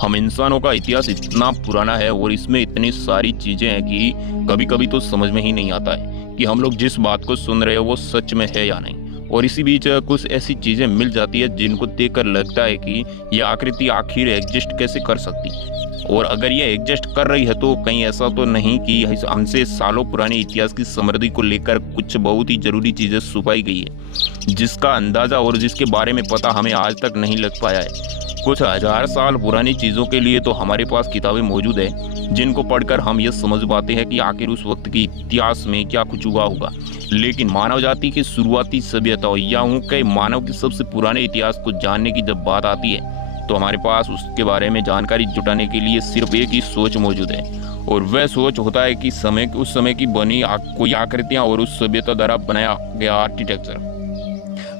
हम इंसानों का इतिहास इतना पुराना है और इसमें इतनी सारी चीजें हैं कि कभी कभी तो समझ में ही नहीं आता है कि हम लोग जिस बात को सुन रहे हैं वो सच में है या नहीं। और इसी बीच कुछ ऐसी चीजें मिल जाती है जिनको देखकर लगता है कि यह आकृति आखिर एग्जिस्ट कैसे कर सकती है, और अगर ये एग्जिस्ट कर रही है तो कहीं ऐसा तो नहीं कि हमसे सालों पुराने इतिहास की समृद्धि को लेकर कुछ बहुत ही जरूरी चीजें छुपाई गई है जिसका अंदाजा और जिसके बारे में पता हमें आज तक नहीं लग पाया है। कुछ हजार साल पुरानी चीजों के लिए तो हमारे पास किताबें मौजूद है जिनको पढ़कर हम ये समझ पाते हैं कि आखिर उस वक्त के इतिहास में क्या कुछ हुआ होगा। लेकिन मानव जाति की शुरुआती सभ्यता या कई मानव के सबसे पुराने इतिहास को जानने की जब बात आती है तो हमारे पास उसके बारे में जानकारी जुटाने के लिए सिर्फ एक ही सोच मौजूद है, और वह सोच होता है कि उस समय की बनी कोई आकृतियां और उस सभ्यता द्वारा बनाया गया आर्किटेक्चर।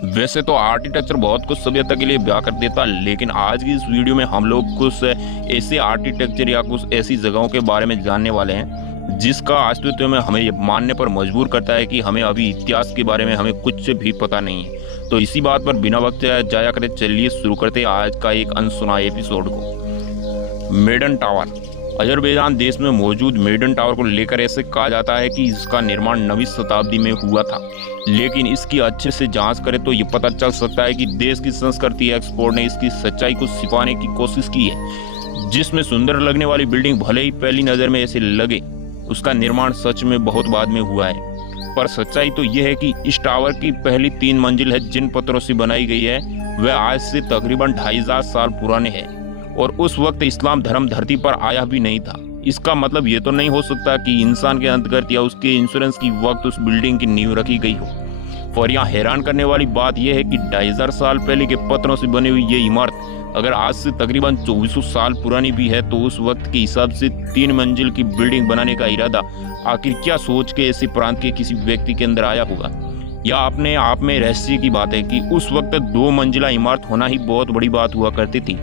वैसे तो आर्किटेक्चर बहुत कुछ सभ्यता के लिए ब्याह कर देता, लेकिन आज की इस वीडियो में हम लोग कुछ ऐसे आर्किटेक्चर या कुछ ऐसी जगहों के बारे में जानने वाले हैं जिसका अस्तित्व में हमें ये मानने पर मजबूर करता है कि हमें अभी इतिहास के बारे में हमें कुछ भी पता नहीं है। तो इसी बात पर बिना वक्त जाया करे चलिए शुरू करते आज का एक अनसुना एपिसोड को। Maiden tower. अजरबैजान देश में मौजूद मेडन टावर को लेकर ऐसे कहा जाता है कि इसका निर्माण 9वीं शताब्दी में हुआ था, लेकिन इसकी अच्छे से जांच करें तो ये पता चल सकता है कि देश की संस्कृति एक्सपोर्ट ने इसकी सच्चाई को छिपाने की कोशिश की है। जिसमें सुंदर लगने वाली बिल्डिंग भले ही पहली नजर में ऐसे लगे, उसका निर्माण सच में बहुत बाद में हुआ है। पर सच्चाई तो यह है कि इस टावर की पहली 3 मंजिल है जिन पत्थरों से बनाई गई है वह आज से तकरीबन 2500 साल पुराने हैं, और उस वक्त इस्लाम धर्म धरती पर आया भी नहीं था। इसका मतलब ये तो नहीं हो सकता कि इंसान के अंतर्गत या उसके इंश्योरेंस की वक्त उस बिल्डिंग की नींव रखी गई हो। और यहाँ हैरान करने वाली बात यह है कि 2500 साल पहले के पत्थरों से बनी हुई ये इमारत अगर आज से तकरीबन 2400 साल पुरानी भी है तो उस वक्त के हिसाब से 3 मंजिल की बिल्डिंग बनाने का इरादा आखिर क्या सोच के ऐसे प्रांत के किसी व्यक्ति के अंदर आया होगा। यह अपने आप में रहस्य की बात है कि उस वक्त 2 मंजिला इमारत होना ही बहुत बड़ी बात हुआ करती थी।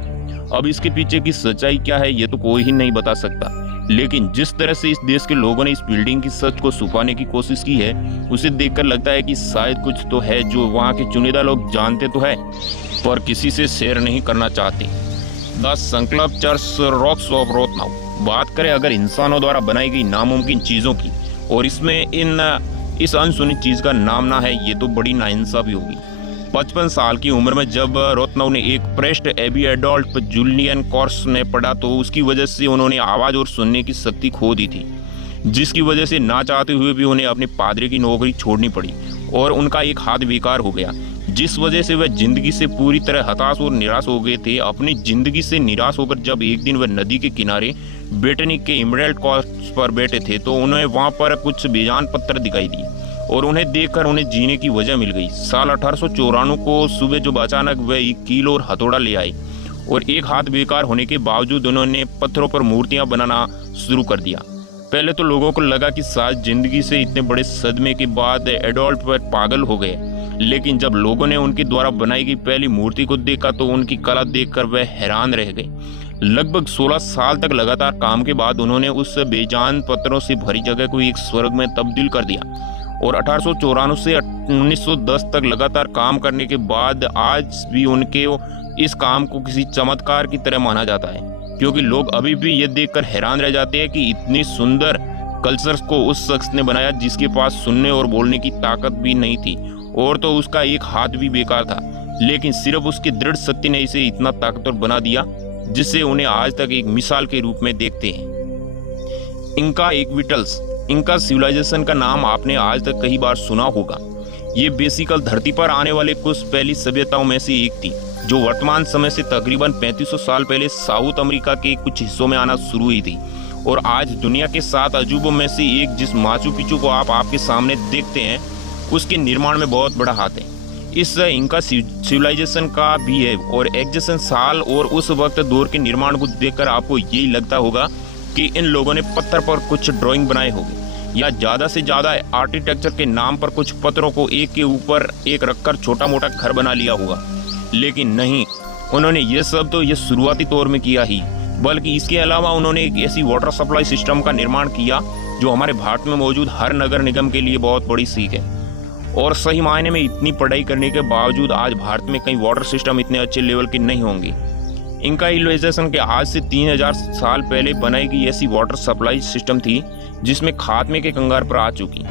अब इसके पीछे की सच्चाई क्या है ये तो कोई ही नहीं बता सकता, लेकिन जिस तरह से इस देश के लोगों ने इस बिल्डिंग की सच को छुपाने की कोशिश की है उसे देखकर लगता है कि शायद कुछ तो है जो वहाँ के चुनिंदा लोग जानते तो है पर किसी से शेयर नहीं करना चाहते। द संकल्पचर्स रॉक्स ऑफ रोथनाउ। बात करें अगर इंसानों द्वारा बनाई गई नामुमकिन चीजों की और इसमें इस अनसुनी चीज का नाम ना है ये तो बड़ी नाइंसाफी होगी। 55 साल की उम्र में जब रोथनाउ ने एक प्रेस्ट एबी एडोल्फ जूलियन कोर्स ने पढ़ा तो उसकी वजह से उन्होंने आवाज और सुनने की शक्ति खो दी थी, जिसकी वजह से ना चाहते हुए भी उन्हें अपने पादरी की नौकरी छोड़नी पड़ी और उनका एक हाथ बेकार हो गया, जिस वजह से वह जिंदगी से पूरी तरह हताश और निराश हो गए थे। अपनी जिंदगी से निराश होकर जब एक दिन वह नदी के किनारे बेटनी के इमरल्ड कोर्स पर बैठे थे तो उन्हें वहां पर कुछ बेजान पत्थर दिखाई दिए और उन्हें देखकर उन्हें जीने की वजह मिल गई। साल 1894 को सुबह जब अचानक वह एक कील और हथौड़ा ले आए और एक हाथ बेकार होने के बावजूद उन्होंने पत्थरों पर मूर्तियां बनाना शुरू कर दिया। पहले तो लोगों को लगा कि शायद जिंदगी से इतने बड़े सदमे के बाद एडोल्फ पागल हो गए, लेकिन जब लोगों ने उनके द्वारा बनाई गई पहली मूर्ति को देखा तो उनकी कला देखकर वह हैरान रह गए। लगभग 16 साल तक लगातार काम के बाद उन्होंने उस बेजान पत्थरों से भरी जगह को एक स्वर्ग में तब्दील कर दिया, और 1894 से 1910 तक लगातार काम करने के बाद आज भी उनके इस काम को किसी चमत्कार की तरह माना जाता है, क्योंकि लोग अभी भी ये देखकर हैरान रह जाते हैं कि इतनी सुंदर कल्चर्स को उस शख्स ने बनाया जिसके पास सुनने और बोलने की ताकत भी नहीं थी और तो उसका एक हाथ भी बेकार था, लेकिन सिर्फ उसकी दृढ़ शक्ति ने इसे इतना ताकतवर बना दिया जिससे उन्हें आज तक एक मिसाल के रूप में देखते हैं। इंका एक्विटल्स। इंका सिविलाइजेशन का नाम आपने आज तक कई बार सुना होगा। ये बेसिकल धरती पर आने वाले कुछ पहली सभ्यताओं में से एक थी जो वर्तमान समय से तकरीबन 3500 साल पहले साउथ अमेरिका के कुछ हिस्सों में आना शुरू हुई थी, और आज दुनिया के 7 अजूबों में से एक जिस माचू पिचू को आप आपके सामने देखते हैं उसके निर्माण में बहुत बड़ा हाथ है। इस इंका सिविलाइजेशन का भी है, और एग्जेशन साल और उस वक्त दौर के निर्माण को देखकर आपको यही लगता होगा कि इन लोगों ने पत्थर पर कुछ ड्राइंग बनाए होंगे या ज़्यादा से ज़्यादा आर्किटेक्चर के नाम पर कुछ पत्थरों को एक के ऊपर एक रखकर छोटा मोटा घर बना लिया होगा। लेकिन नहीं, उन्होंने ये सब तो ये शुरुआती तौर में किया ही, बल्कि इसके अलावा उन्होंने एक ऐसी वाटर सप्लाई सिस्टम का निर्माण किया जो हमारे भारत में मौजूद हर नगर निगम के लिए बहुत बड़ी सीख है। और सही मायने में इतनी पढ़ाई करने के बावजूद आज भारत में कई वाटर सिस्टम इतने अच्छे लेवल के नहीं होंगे। इंका सिविलाइजेशन के आज से 3000 साल पहले बनाई गई ऐसी वाटर सप्लाई सिस्टम थी जिसमें खात्मे के कंगार पर आ चुकी।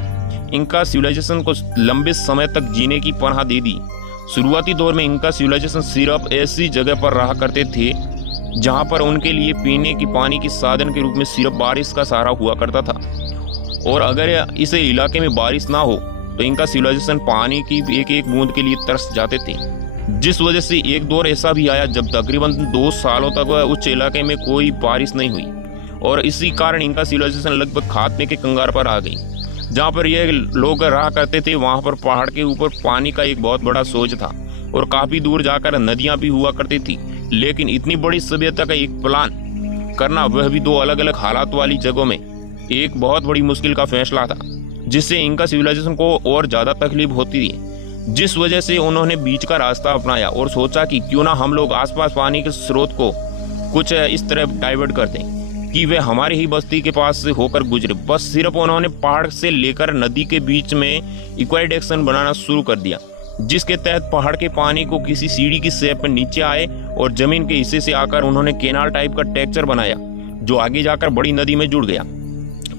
इंका सिविलाइजेशन को लंबे समय तक जीने की पनाह दे दी। शुरुआती दौर में इंका सिविलाइजेशन सिर्फ ऐसी जगह पर रहा करते थे जहां पर उनके लिए पीने की पानी के साधन के रूप में सिर्फ बारिश का सहारा हुआ करता था, और अगर इस इलाके में बारिश ना हो तो इंका सिविलाइजेशन पानी की एक एक बूंद के लिए तरस जाते थे। जिस वजह से एक दौर ऐसा भी आया जब तकरीबन 2 सालों तक उस इलाके में कोई बारिश नहीं हुई, और इसी कारण इंका सिविलाइजेशन लगभग खात्मे के कंगार पर आ गई। जहाँ पर ये लोग रहा करते थे वहाँ पर पहाड़ के ऊपर पानी का एक बहुत बड़ा सोच था, और काफ़ी दूर जाकर नदियाँ भी हुआ करती थी। लेकिन इतनी बड़ी सभ्यता का एक प्लान करना, वह भी 2 अलग अलग हालात वाली जगहों में, एक बहुत बड़ी मुश्किल का फैसला था, जिससे इंका सिविलाइजेशन को और ज़्यादा तकलीफ होती थी। जिस वजह से उन्होंने बीच का रास्ता अपनाया और सोचा कि क्यों ना हम लोग आसपास पानी के स्रोत को कुछ इस तरह डाइवर्ट कर दें कि वे हमारी ही बस्ती के पास से होकर गुजरे। बस सिर्फ उन्होंने पहाड़ से लेकर नदी के बीच में इक्वाइडेक्शन बनाना शुरू कर दिया, जिसके तहत पहाड़ के पानी को किसी सीढ़ी की शेप में नीचे आए और जमीन के हिस्से से आकर उन्होंने केनाल टाइप का टेक्सचर बनाया, जो आगे जाकर बड़ी नदी में जुड़ गया।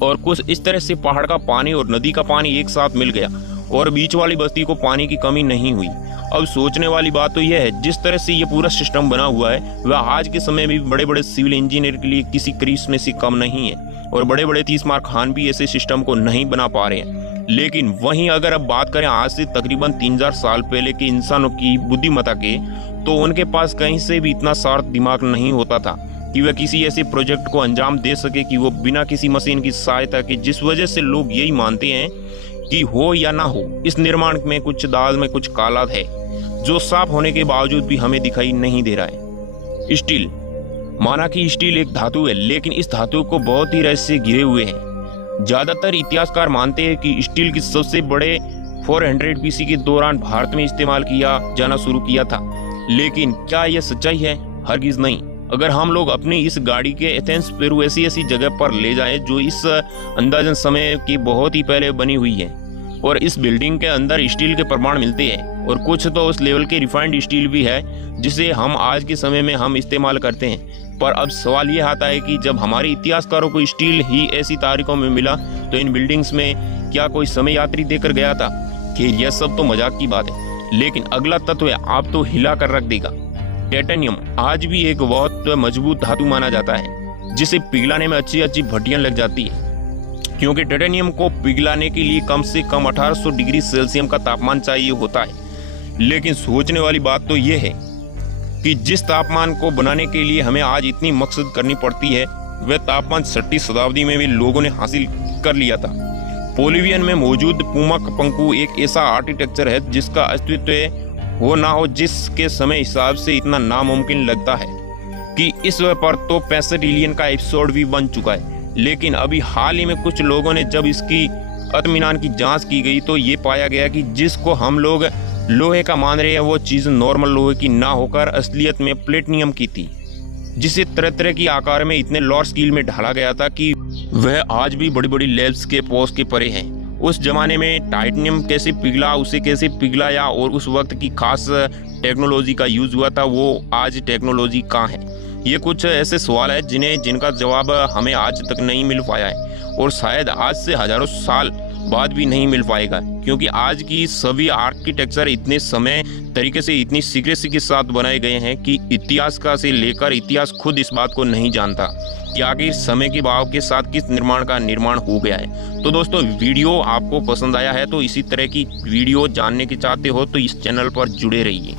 और कुछ इस तरह से पहाड़ का पानी और नदी का पानी एक साथ मिल गया और बीच वाली बस्ती को पानी की कमी नहीं हुई। अब सोचने वाली बात तो यह है, जिस तरह से ये पूरा सिस्टम बना हुआ है वह आज के समय में भी बड़े बड़े सिविल इंजीनियर के लिए किसी करिश्मे से कम नहीं है, और बड़े बड़े 30 मार खान भी ऐसे सिस्टम को नहीं बना पा रहे हैं। लेकिन वहीं अगर अब बात करें आज से तकरीबन 3000 साल पहले के इंसानों की बुद्धिमत्ता के, तो उनके पास कहीं से भी इतना शार्प दिमाग नहीं होता था कि वह किसी ऐसे प्रोजेक्ट को अंजाम दे सके कि वो बिना किसी मशीन की सहायता के, जिस वजह से लोग यही मानते हैं कि हो या ना हो, इस निर्माण में कुछ दाल में कुछ काला है, जो साफ होने के बावजूद भी हमें दिखाई नहीं दे रहा है। स्टील, माना कि स्टील एक धातु है, लेकिन इस धातु को बहुत ही रहस्य घिरे हुए हैं। ज्यादातर इतिहासकार मानते हैं कि स्टील की सबसे बड़े 400 BC के दौरान भारत में इस्तेमाल किया जाना शुरू किया था। लेकिन क्या यह सच्चाई है? हरगिज नहीं। अगर हम लोग अपनी इस गाड़ी के एथेंस पेरू ऐसी जगह पर ले जाएं जो इस अंदाजन समय की बहुत ही पहले बनी हुई है, और इस बिल्डिंग के अंदर स्टील के प्रमाण मिलते हैं, और कुछ तो उस लेवल के रिफाइंड स्टील भी है जिसे हम आज के समय में हम इस्तेमाल करते हैं। पर अब सवाल ये आता है कि जब हमारे इतिहासकारों को स्टील ही ऐसी तारीखों में मिला, तो इन बिल्डिंग्स में क्या कोई समय यात्री देकर गया था? खैर, यह सब तो मजाक की बात है। लेकिन अगला तत्व है, आप तो हिला कर रख देगा। टाइटेनियम आज भी एक बहुत मजबूत धातु माना जाता है, जिसे पिघलाने में अच्छी अच्छी भट्टियां लग जाती है, क्योंकि टाइटेनियम को पिघलाने के लिए कम से कम 1800 डिग्री सेल्सियस का तापमान चाहिए होता है। लेकिन सोचने वाली बात तो यह है कि जिस तापमान को बनाने के लिए हमें आज इतनी मशक्कत करनी पड़ती है, वह तापमान 6वीं शताब्दी में भी लोगों ने हासिल कर लिया था। बोलिवियन में मौजूद पुमक पंकु एक ऐसा आर्किटेक्चर है जिसका अस्तित्व हो ना हो, जिसके समय हिसाब से इतना नामुमकिन लगता है कि इस पर तो 65 एलियन का एपिसोड भी बन चुका है। लेकिन अभी हाल ही में कुछ लोगों ने जब इसकी अतमीनान की जांच की गई, तो ये पाया गया कि जिसको हम लोग लोहे का मान रहे हैं वो चीज़ नॉर्मल लोहे की ना होकर असलियत में प्लेटिनियम की थी, जिसे तरह तरह की आकार में इतने लार्ज स्केल में ढाला गया था कि वह आज भी बड़ी बड़ी लैब्स के पहुंच के परे है। उस जमाने में टाइटेनियम कैसे पिघला, उसे कैसे पिघलाया, और उस वक्त की खास टेक्नोलॉजी का यूज हुआ था, वो आज टेक्नोलॉजी कहाँ है? ये कुछ ऐसे सवाल है जिनका जवाब हमें आज तक नहीं मिल पाया है, और शायद आज से हजारों साल बाद भी नहीं मिल पाएगा, क्योंकि आज की सभी आर्किटेक्चर इतने समय तरीके से इतनी सीक्रेसी के साथ बनाए गए हैं कि इतिहास का से लेकर इतिहास खुद इस बात को नहीं जानता कि आगे समय के बहाव के साथ किस निर्माण का निर्माण हो गया है। तो दोस्तों, वीडियो आपको पसंद आया है तो इसी तरह की वीडियो जानने के चाहते हो तो इस चैनल पर जुड़े रहिए।